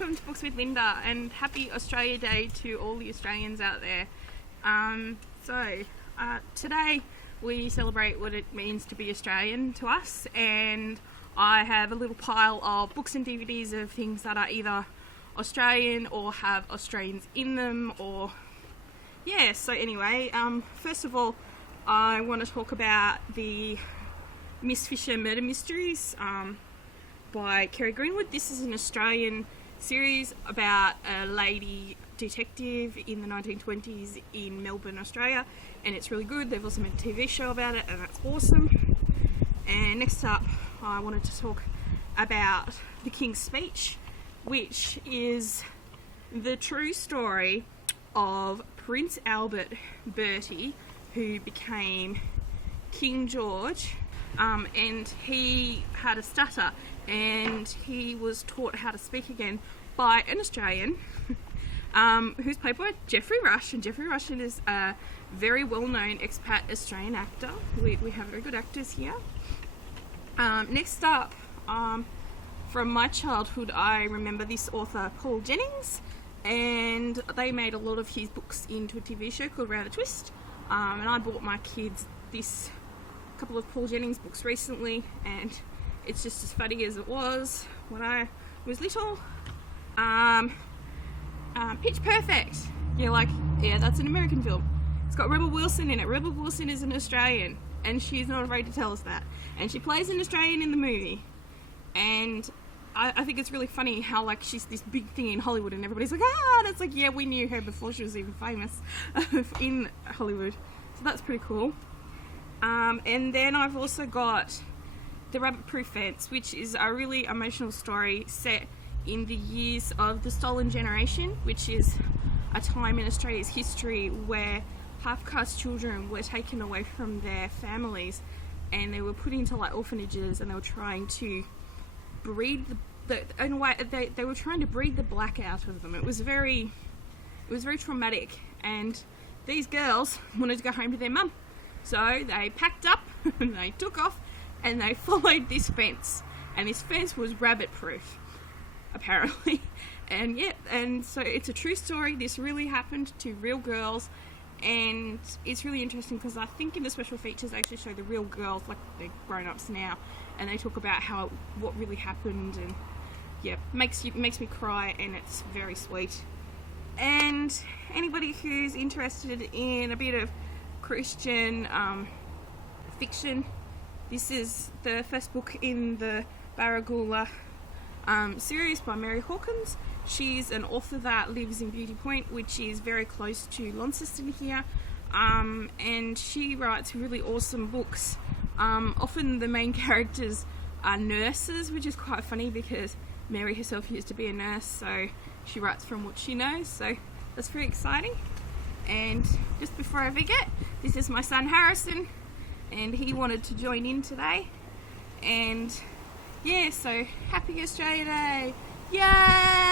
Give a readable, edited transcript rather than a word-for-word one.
welcome to Books with Linda, and happy Australia Day to all the Australians out there. Today we celebrate what it means to be Australian to us, and I have a little pile of books and DVDs of things that are either Australian or have Australians in them, or so anyway, first of all I want to talk about the Miss Fisher Murder Mysteries by Kerry Greenwood. This is an Australian series about a lady detective in the 1920s in Melbourne, Australia, and it's really good. They've also made a TV show about it, and that's awesome. And next up, I wanted to talk about The King's Speech, which is the true story of Prince Albert Bertie, who became King George, and he had a stutter, and he was taught how to speak again by an Australian who's played by Jeffrey Rush, and Jeffrey Rush is a very well-known expat Australian actor. We have very good actors here. Next up, from my childhood, I remember this author Paul Jennings, and they made a lot of his books into a TV show called Round the Twist, and I bought my kids this couple of Paul Jennings books recently, and it's just as funny as it was when I was little. Pitch Perfect. That's an American film. It's got Rebel Wilson in it. Rebel Wilson is an Australian, and she's not afraid to tell us that. And she plays an Australian in the movie. And I think it's really funny how she's this big thing in Hollywood, and everybody's like, that's we knew her before she was even famous in Hollywood. So that's pretty cool. And then I've also got The Rabbit Proof Fence, which is a really emotional story set in the years of the Stolen Generation, which is a time in Australia's history where half-caste children were taken away from their families, and they were put into orphanages, and they were trying to breed they were trying to breed the black out of them. It was very traumatic, and these girls wanted to go home to their mum. So they packed up and they took off, and they followed this fence, and this fence was rabbit proof, apparently. And so it's a true story. This really happened to real girls, and it's really interesting because I think in the special features they actually show the real girls, they're grown-ups now, and they talk about what really happened, and makes me cry, and it's very sweet. And anybody who's interested in a bit of Christian fiction, this is the first book in the Barragoola series by Mary Hawkins. She's an author that lives in Beauty Point, which is very close to Launceston here, and she writes really awesome books. Often the main characters are nurses, which is quite funny because Mary herself used to be a nurse, so she writes from what she knows, so that's very exciting. And just before I forget, this is my son Harrison, and he wanted to join in today. And so happy Australia Day! Yay!